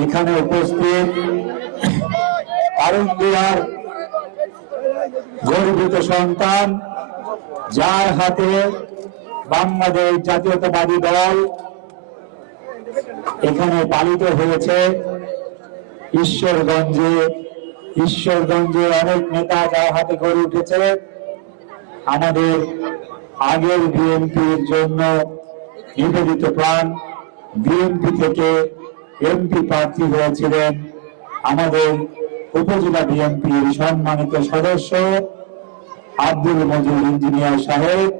এখানে উপস্থিত আরুন্দিয়ার গর্বিত সন্তান, যার হাতে বাংলাদেশ জাতীয়তাবাদী দল এখানে পালিত হয়েছে। ঈশ্বরগঞ্জে অনেক নেতা যার হাতে গড়ে উঠেছে। আমাদের আগের বিএনপির জন্য নিবেদিত প্রাণ, বিএনপি থেকে এমপি প্রার্থী হয়েছিলেন আমাদের উপজেলা বিএনপির সম্মানিত সদস্য আব্দুল মজিদ ইঞ্জিনিয়ার সাহেব।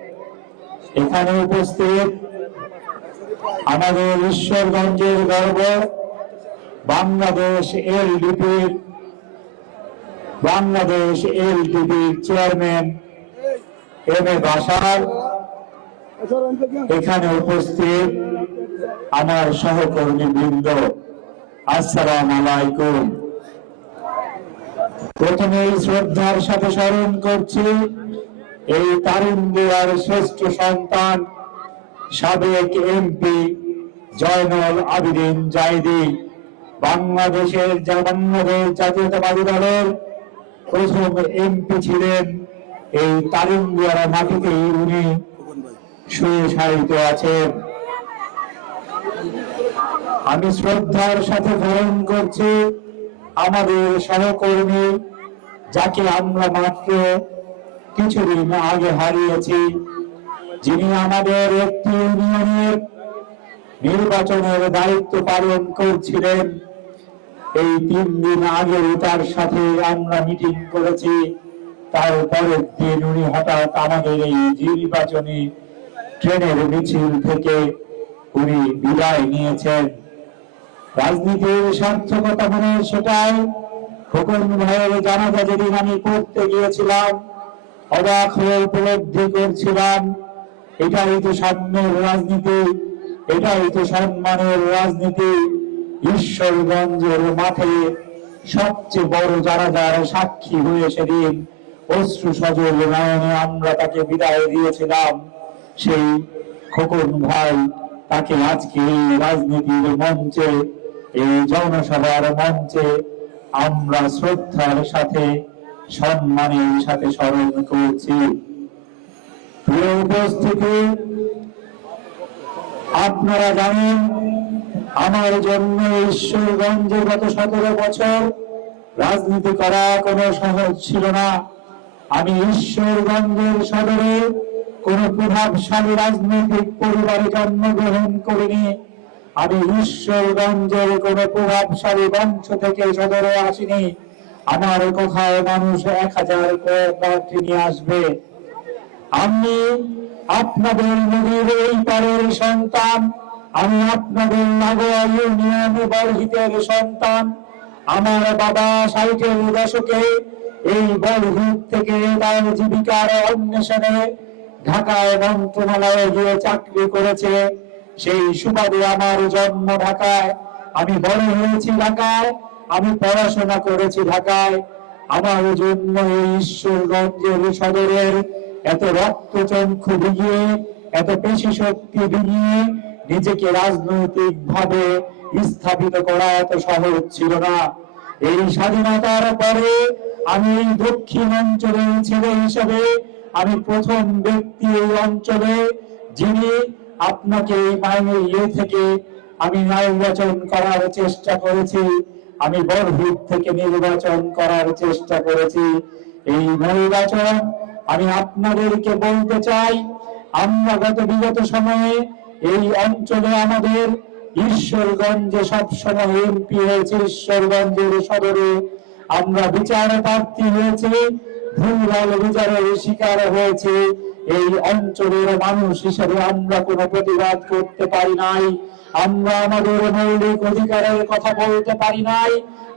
এখানে উপস্থিত আমাদের ঈশ্বরগঞ্জের গর্ব Bangladesh এলডিপির chairman M A Bashar. এখানে উপস্থিত আমার সহকর্মী বৃন্দ, আসসালামু আলাইকুম। প্রথমেই শ্রদ্ধার সাথে স্মরণ করছি এই তারুণ্যের শ্রেষ্ঠ সন্তান সাবেক এমপি জয়নুল আবেদিন জাহিদি। বাংলাদেশ জাতীয়তাবাদী দলের প্রথম এমপি ছিলেন। এই তারুণ্যের মাটিতেই উনি শুয়ে শায়িত আছেন। আমি শ্রদ্ধার সাথে স্মরণ করছি আমাদের সহকর্মী, যাকে আমরা মাত্র কিছুদিন আগে হারিয়েছি, যিনি আমাদের একটি ইউনিয়নের নির্বাচনের দায়িত্ব পালন করছিলেন। এই 3 দিন আগে তার সাথে আমরা মিটিং করেছি। তারপরের দিন উনি হঠাৎ আমাদের এই নির্বাচনী ট্রেনের মিছিল থেকে উনি বিদায় নিয়েছেন। রাজনীতির সার্থকতা মনে সেটাই, খোকন ভাইয়ের জানাজা যেদিন আমি পড়তে গিয়েছিলাম, অবাক হয়ে উপলব্ধি করছিলাম এটাই তো সাম্যের রাজনীতি, এটাই তো সম্মানের রাজনীতি। ঈশ্বরগঞ্জের মাঠে সবচেয়ে বড় জানাজার সাক্ষী হয়ে সেদিন অশ্রু সজল নয়নে আমরা তাকে বিদায় দিয়েছিলাম। সেই খোকন ভাই, তাকে আজকে এই রাজনীতির মঞ্চে, এই জনসভার মঞ্চে আমরা শ্রদ্ধার সাথে সম্মানের সাথে স্মরণ করছি। প্রিয় উপস্থিতি, আপনারা জানেন আমার জন্য ঈশ্বরগঞ্জে গত 17 বছর রাজনীতি করা কোনো সহজ ছিল না। আমি ঈশ্বরগঞ্জের সদরে কোনো প্রভাবশালী রাজনৈতিক পরিবারে জন্মগ্রহণ করিনি। আমি ঈশ্বরগঞ্জের কোনো প্রভাবশালী বংশ থেকে সদরে আসিনি। আমার কথায় মানুষ 1000 প্রার্থী নিয়ে আসবে। আমি আপনাদের নদীর এই পারের সন্তান, আমি আপনাদের লাগোয়া ইউনিয়ন বরহিতের সন্তান। আমার বাবা 60-এর দশকে এই বরহিত থেকে তার জীবিকার অন্বেষণে ঢাকায় মন্ত্রণালয়ে গিয়ে চাকরি করেছে। সেই সুবাদে আমার জন্ম ঢাকায়, আমি বড় হয়েছি ঢাকায়, আমি পড়াশোনা করেছি ঢাকায়। আমার জন্য এই ঈশ্বরগঞ্জের সদরের এত রক্তচক্ষু ভিজিয়ে, এত পেশি শক্তি ভিজিয়ে নিজেকে রাজনৈতিক ভাবে স্থাপিত করা এত সহজ ছিল না। এই স্বাধীনতার পরে আমি এই দক্ষিণ অঞ্চলের ছেলে হিসেবে আমি প্রথম ব্যক্তি এই অঞ্চলে যিনি আপনাকে থেকে আমি নির্বাচন করার চেষ্টা করেছি। আমি বরহুত থেকে নির্বাচন করার চেষ্টা করেছি। এই নির্বাচন আমি আপনাদেরকে বলতে চাই, আমরা বিগত সময়ে এই অঞ্চলে আমাদের ঈশ্বরগঞ্জে সবসময় এমপি হয়েছে। ঈশ্বরগঞ্জের সদরে আমরা বিচার প্রার্থী হয়েছে, ভুলভাল বিচারের শিকার হয়েছে। এই অঞ্চলের মানুষ হিসেবে আমরা কোনো প্রতিবাদ করতে পারি নাই। আমরা আমাদের মৌলিক অধিকারের কথা বলতে পারি নাই।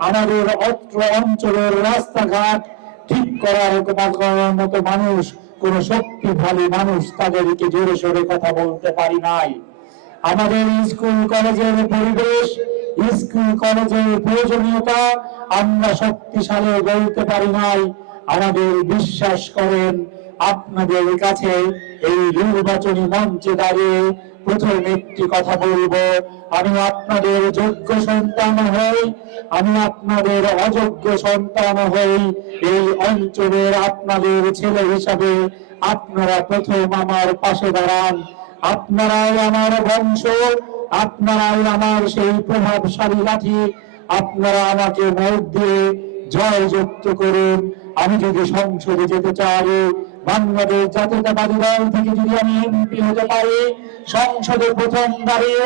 আমাদের অত্র অঞ্চলের রাস্তাঘাট ঠিক করার মতো মানুষ, কোন শক্তিশালী মানুষ তাদেরকে জোরে সোরে কথা বলতে পারি নাই। আমাদের স্কুল কলেজের পরিবেশ, স্কুল কলেজের প্রয়োজনীয়তা আমরা শক্তিশালী বলতে পারি নাই। আমাদের বিশ্বাস করেন আপনাদের কাছে এই নির্বাচনী মঞ্চে দাঁড়িয়ে প্রথম একটি কথা বলবো, আমি আপনাদের যোগ্য সন্তান হই, আমি আপনাদের অযোগ্য সন্তান হই, এই অঞ্চলের আপনাদের ছেলে হিসাবে আপনারা প্রথম আমার পাশে দাঁড়ান। আপনারাই আমার বংশ, আপনারাই আমার সেই প্রভাবশালী লাঠি, আপনারা আমাকে ভোট দিয়ে জয়যুক্ত করুন। আমি যদি সংসদে যেতে চাই, বাংলাদেশ জাতীয়তাবাদী দল থেকে যদি আমি এমপি হতে পারি, সংসদে প্রথম দাঁড়িয়ে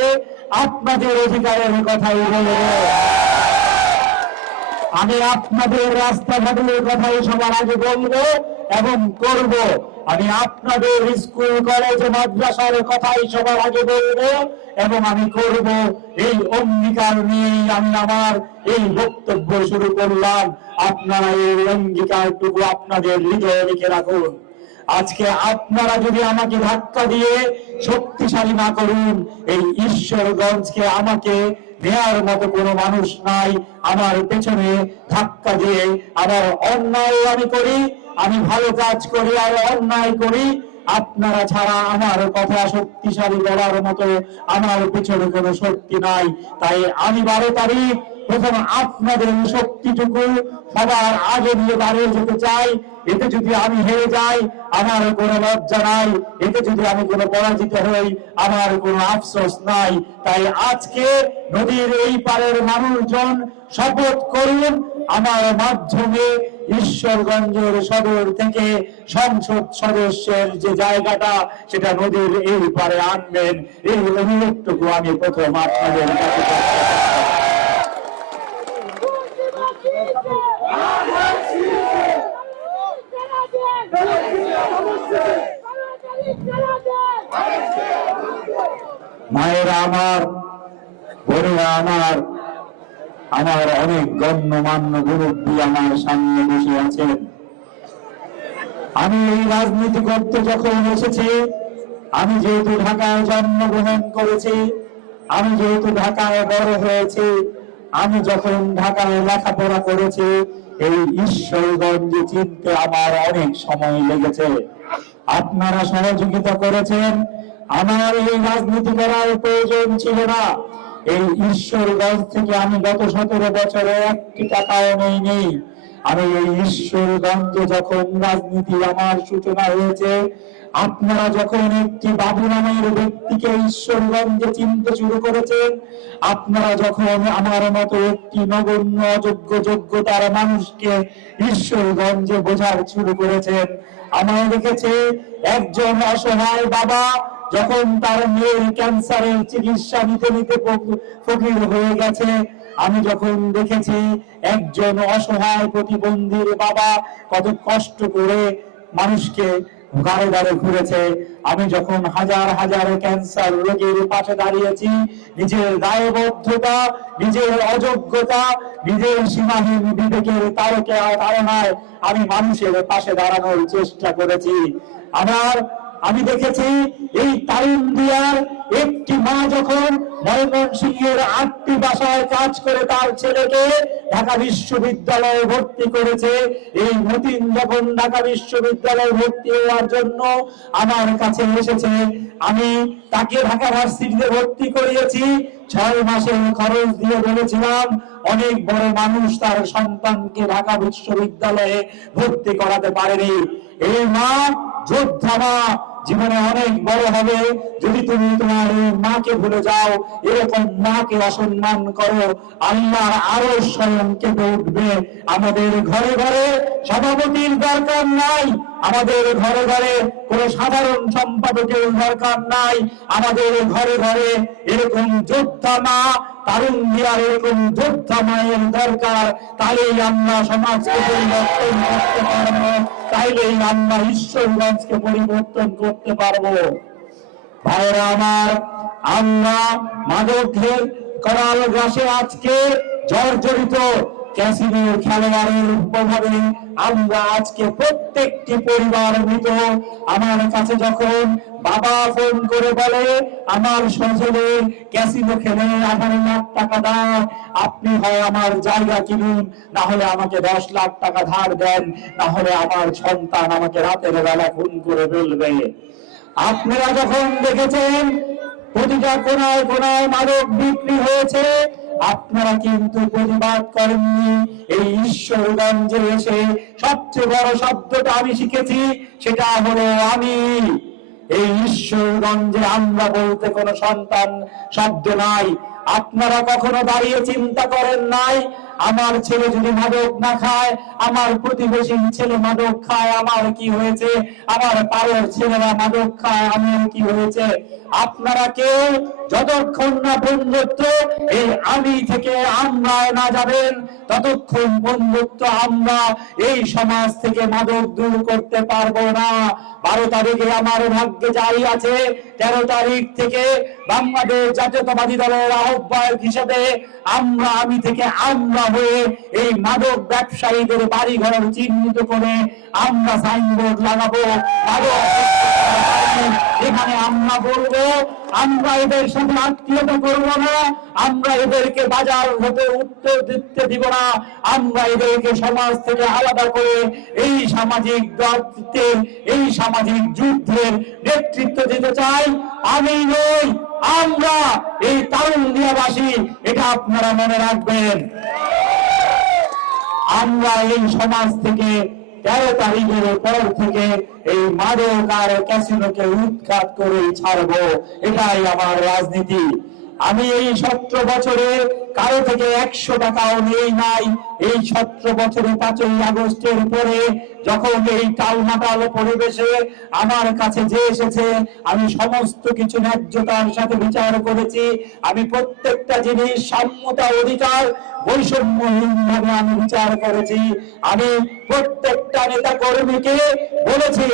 আপনাদের অধিকারের কথাই বলবো। আমি আপনাদের রাস্তাঘাটের কথাই সবার আগে বলবো এবং করব। আমি আপনাদের স্কুল কলেজ মাদ্রাসার কথাই সবার আগে বলবো এবং আমি করব। এই অঙ্গীকার নিয়েই আমি আমার এই বক্তব্য শুরু করলাম। আপনারা এই অঙ্গীকারটুকু আপনাদের হৃদয়ে লিখে রাখুন। আজকে আপনারা যদি আমাকে ধাক্কা দিয়ে শক্তিশালী না করুন, এই ঈশ্বরগঞ্জকে আমাকে নেয়ার মতো কোনো মানুষ নাই। আমার পেছনে ধাক্কা দিয়ে আমার অন্যায় আমি করি, আমি ভালো কাজ করি আর অন্যায় করি, আপনারা ছাড়া আমার কথা শক্তিশালী বলার মতো আমার পেছনে কোনো শক্তি নাই। তাই আমি 12 তারিখ প্রথম আপনাদের শক্তিটুকু সবার আগে নিয়ে দাঁড়িয়ে যেতে চাই। এতে যদি আমি হেরে যাই আমার কোনো লজ্জা নাই, এতে যদি আমি কোনো পরাজিত হই আমার কোনো আফসোস নাই। তাই আজকে নদীর এই পারের মানুষজন শপথ করুন, আমার মাধ্যমে ঈশ্বরগঞ্জের সদর থেকে সংসদ সদস্যের যে জায়গাটা সেটা নদীর এই পারে আনবেন। এই অনুরোধটুকু আমি প্রথম আপনাদের কাছে মায়েরা আমার, বোনেরা আমার, আমার অনেক গণ্যমান্য মুরব্বী আমার সামনে বসে আছেন। আমি এই রাজনীতি করতে যখন এসেছি, আমি যেহেতু ঢাকায় জন্মগ্রহণ করেছি, আমি যেহেতু ঢাকায় বড় হয়েছি, আমি যখন ঢাকায় লেখাপড়া করেছি, এই ঈশ্বরগঞ্জ চিনতে আমার অনেক সময় লেগেছে। আপনারা সহযোগিতা করেছেন, আমার এই রাজনীতি করার প্রয়োজন ছিল না। এই ঈশ্বরগঞ্জ থেকে আমি গত 17 বছরে একটি টাকাও নেইনি। আমি এই ঈশ্বরগঞ্জে যখন রাজনীতি আমার সূচনা হয়েছে, আপনারা যখন একটি বাবু নামের ব্যক্তিকে ঈশ্বরগঞ্জে চিনতে শুরু করেছেন, আপনারা যখন আমার মতো একটি নগণ্য অযোগ্য যোগ্যতার মানুষকে ঈশ্বরগঞ্জে বোঝার শুরু করেছেন, আমায় দেখেছে একজন অসহায় বাবা যখন তার মেয়ের ক্যান্সারের চিকিৎসা নিতে নিতে ফকির হয়ে গেছে, আমি যখন দেখেছি একজন অসহায় প্রতিবন্ধীর বাবা কত কষ্ট করে মানুষকে গাড়ে গাড়ে ঘুরেছে, আমি যখন হাজার হাজার ক্যান্সার রোগীর পাশে দাঁড়িয়েছি, নিজের দায়বদ্ধতা, নিজের অযোগ্যতা, নিজের সীমাহীন বিবেকের তাড়নায় আমি মানুষের পাশে দাঁড়ানোর চেষ্টা করেছি। আমি দেখেছি এই তারুণ্ডিয়ার একটি মা যখন ময়মনসিংহের 8টি বাসায় কাজ করে তার ছেলেকে ঢাকা বিশ্ববিদ্যালয়ে ভর্তি করেছে, এই মতিন যখন ঢাকা বিশ্ববিদ্যালয়ে ভর্তি হওয়ার জন্য আমার কাছে এসেছে, আমি তাকে ঢাকা ভার্সিটিতে ভর্তি করিয়েছি। 6 মাসের খরচ দিয়ে বলেছিলাম অনেক বড় মানুষ তার সন্তানকে ঢাকা বিশ্ববিদ্যালয়ে ভর্তি করাতে পারেনি। এই মা যোদ্ধা মা, জীবনে অনেক বড় হবে যদি তুমি তোমার মাকে ভুলে যাও, এরকম মাকে অসম্মান করো, আল্লাহর আরো স্বয়ং কেঁপে উঠবে। আমাদের ঘরে ঘরে সভাপতির দরকার নাই, আমাদের ঘরে ঘরে কোন সাধারণ সম্পাদকের দরকার নাই, আমাদের ঘরে ঘরে এরকম যোদ্ধা মা, তারুণ্যের এরকম যোদ্ধা মায়ের দরকার। তাহলেই আমরা সমাজকে পরিবর্তন করতে পারবো, তাইলেই আমরা ঈশ্বরগঞ্জকে পরিবর্তন করতে পারবো। ভাইরা আমার, আমরা মাদকের করাল গ্রাসে আজকে জর্জরিত, ক্যাসিনোর খেলোয়াড়ের প্রভাবে আমরা আজকে প্রত্যেকটি পরিবার মৃত। আমার কাছে যখন বাবা ফোন করে বলে আমার ছেলে ক্যাসিনো খেলে 18 লাখ টাকা দাও, আপনি হয় আমার জায়গা কিনুন, না হলে আমাকে 10 লাখ টাকা ধার দেন, না হলে আমার সন্তান আমাকে রাতের বেলা খুন করে ফেলবে। আপনারা যখন দেখেছেন প্রতিটা কোনায় কোনায় মাদক বিক্রি হয়েছে, আপনারা কিন্তু প্রতিবাদ করেননি। এই ঈশ্বরগঞ্জে এসে সবচেয়ে বড় শব্দটা আমি শিখেছি, সেটা হলো আমি। এই ঈশ্বরগঞ্জে আমরা বলতে কোনো সন্তান শব্দ নাই। আপনারা কখনো দাঁড়িয়ে চিন্তা করেন নাই, আমার ছেলে যদি মাদক না খায়, আমার প্রতিবেশীর ছেলে মাদক খায়, আমার কি হয়েছে? আমার পাড়ার ছেলেরা মাদক খায়, আমার কি হয়েছে? আপনারা কেউ যতক্ষণ না বন্ধুত্ব এই আমি থেকে আমরায় না যাবেন, ততক্ষণ বন্ধুত্ব আমরা এই সমাজ থেকে মাদক দূর করতে পারবো না। 12 তারিখে আমার ভাগ্যে জারি আছে, 13 তারিখ থেকে বাংলাদেশ জাতীয়তাবাদী দলের আহ্বায়ক হিসেবে আমরা আমি থেকে আমরা হয়ে এই মাদক ব্যবসায়ীদের বাড়ি ঘর চিহ্নিত করে আমরা সাইনবোর্ড লাগাবো। মাদক এখানে আমরা বলবো, আমরা এদের সাথে আত্মীয়তা করবো না, আমরা এদেরকে বাজার হতে উত্তর দিতে দিব না, আমরা এদেরকে সমাজ থেকে আলাদা করে এই সামাজিক দায়িত্বের এই সামাজিক যুদ্ধের নেতৃত্ব দিতে চাই। আমি নই, আমরা এই তারুণ্যবাসী, এটা আপনারা মনে রাখবেন। আমরা এই সমাজ থেকে 13 তারিখের পর থেকে এই মাদক আর ক্যাসিনোকে উৎখাত করে ছাড়বো, এটাই আমার রাজনীতি। আমি এই 17 বছরে কারো থেকে 100 টাকাও নেই নাই। এই 17 বছরে 5ই আগস্টের পরে যখন এই টালমাটাল পরিবেশে আমার কাছে যে এসেছে, আমি সমস্ত কিছু ন্যায্যতার সাথে বিচার করেছি। আমি প্রত্যেকটা জিনিস সাম্যতা অধিকার বৈষম্যহীনভাবে আমি বিচার করেছি। আমি প্রত্যেকটা নেতা কর্মীকে বলেছি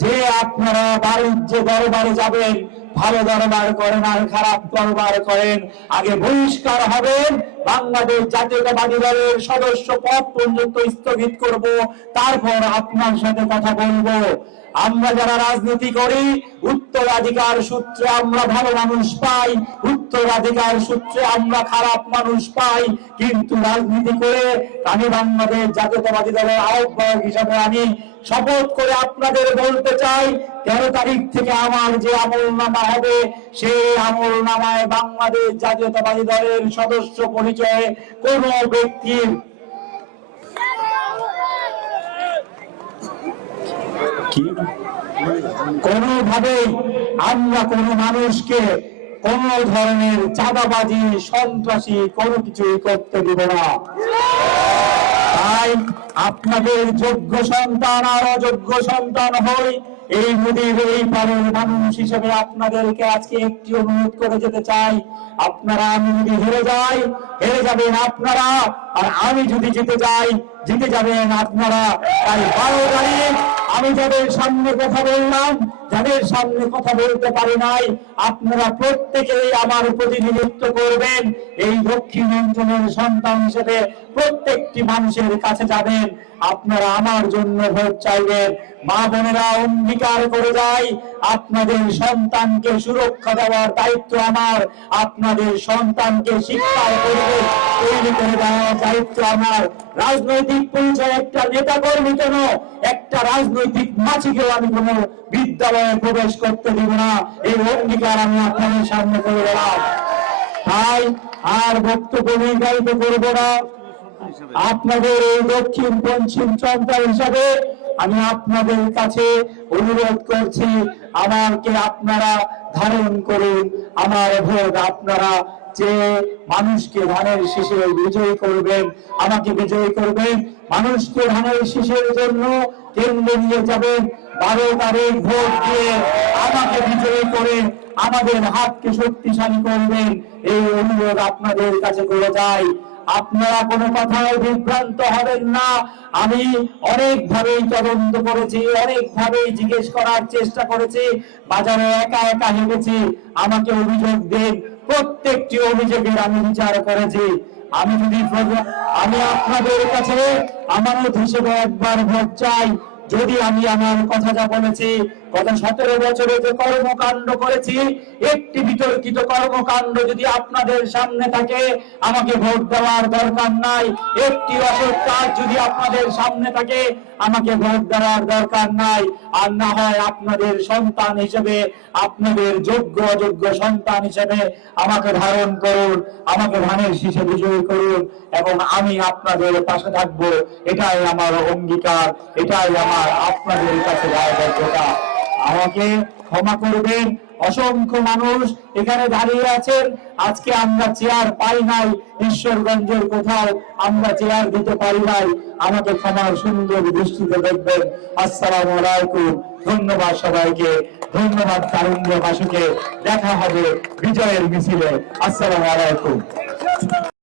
যে আপনারা বাণিজ্য দরবারে যাবেন, ভালো দরবার করেন আর খারাপ দরবার করেন, আগে বহিষ্কার হবেন, বাংলাদেশ জাতীয়তাবাদী দলের সদস্য পদ পর্যন্ত স্থগিত করব, তারপর আপনার সাথে কথা বলবো। আমরা যারা রাজনীতি করি, উত্তরাধিকার সূত্রে আমরা ভালো মানুষ পাই, উত্তরাধিকার সূত্রে আমরা খারাপ মানুষ পাই, কিন্তু রাজনীতি করে আমি বাংলাদেশ জাতীয়তাবাদী দলের আহ্বায়ক হিসাবে আমি শপথ করে আপনাদের বলতে চাই, 13 তারিখ থেকে আমার যে আমলনামা হবে, সেই আমলনামায় বাংলাদেশ জাতীয়তাবাদী দলের সদস্য পরিচয়ে কোন ব্যক্তির কোনোভাবেই আমরা কোনো মানুষকে কোন ধরনের চাঁদাবাজি, সন্ত্রাসী কোনো কিছুই করতে দেব না। তাই আপনাদের যোগ্য সন্তান আর অযোগ্য সন্তান হই, এই নদীর এই পারের মানুষ হিসেবে আপনাদেরকে আজকে একটি অনুরোধ করে যেতে চাই। আপনারা, আমি যদি হেরে যাই, হেরে যাবেন আপনারা, আর আমি যদি জিতে যাই, জিতে যাবেন আপনারা। তাই 12 তারিখ আমি যাদের সামনে কথা বললাম, যাদের সামনে কথা বলতে পারি নাই, আপনারা প্রত্যেকেই আমার প্রতিনিধিত্ব করবেন। এই দক্ষিণ অঞ্চলের সন্তান হিসেবে প্রত্যেকটি মানুষের কাছে যাবেন, আপনারা আমার জন্য ভোট চাইবেন। মা বোনেরা, অঙ্গীকার করে যাই, আপনাদের সন্তানকে সুরক্ষা দেওয়ার দায়িত্ব আমার, আপনাদের সন্তানকে শিক্ষার পরিবেশ তৈরি করে দেওয়ার দায়িত্ব আমার। রাজনৈতিক পরিচয় একটা নেতা কর্মী কেন, একটা রাজনৈতিক মাছিকেও আমি কোনো বিদ্যালয়ে প্রবেশ করতে দিব না, এই অঙ্গীকার আমি আপনাদের সামনে করে দিলাম। তাই আর বক্তব্য নির্ধারিত করব না। আপনাদের এই দক্ষিণ পশ্চিম সন্তান হিসাবে আমি আপনাদের কাছে অনুরোধ করছি, আমাকে আপনারা ধারণ করুন, আমার ভোট আপনারা যে মানুষকে ধানের শীষে বিজয়ী করবেন, আমাকে বিজয়ী করবেন। মানুষকে ধানের শীষের জন্য কেন্দ্রে নিয়ে যাবেন, 12 তারিখ ভোট দিয়ে আমাকে বিজয়ী করে আমাদের হাতকে শক্তিশালী করবেন, এই অনুরোধ আপনাদের কাছে করে যাই। আপনারা কোনো কথায় বিভ্রান্ত হবেন না। আমি অনেকভাবেই তদন্ত করেছি, অনেকভাবেই জিজ্ঞেস করার চেষ্টা করেছি, বাজারে একা একা হেঁটেছি, আমাকে অভিযোগ দেন, প্রত্যেকটি অভিযোগের আমি বিচার করেছি। আমি আপনাদের কাছে আমানত হিসেবে একবার ভোট চাই। যদি আমি আমার কথা যা বলেছি গত 17 বছরে যে কর্মকাণ্ড করেছি, একটি বিতর্কিত কর্মকাণ্ড যদি আপনাদের সামনে থাকে, আমাকে ভোট দেওয়ার দরকার নাই। একটি অসৎ কাজ যদি আপনাদের সামনে থাকে, আমাকে ভোট দেওয়ার দরকার নাই। আর না হয় আপনাদের সন্তান হিসেবে, আপনাদের যোগ্য অযোগ্য সন্তান হিসেবে আমাকে ধারণ করুন, আমাকে ধানের শীষে বিজয়ী করুন, এবং আমি আপনাদের পাশে থাকবো। এটাই আমার অঙ্গীকার, এটাই আমার আপনাদের কাছে দায়বদ্ধতা। আমাকে ক্ষমা করবেন, অসংখ্য মানুষ এখানে দাঁড়িয়ে আছেন, আজকে আমরা চেয়ার পাই নাই, ঈশ্বরগঞ্জের কোথাও আমরা চেয়ার দিতে পারি নাই, আমাকে ক্ষমার সুন্দর দৃষ্টিতে দেখবেন। আসসালামু আলাইকুম, ধন্যবাদ সবাইকে, ধন্যবাদ তারুণ্যবাসীকে। দেখা হবে বিজয়ের মিছিলে। আসসালামু আলাইকুম।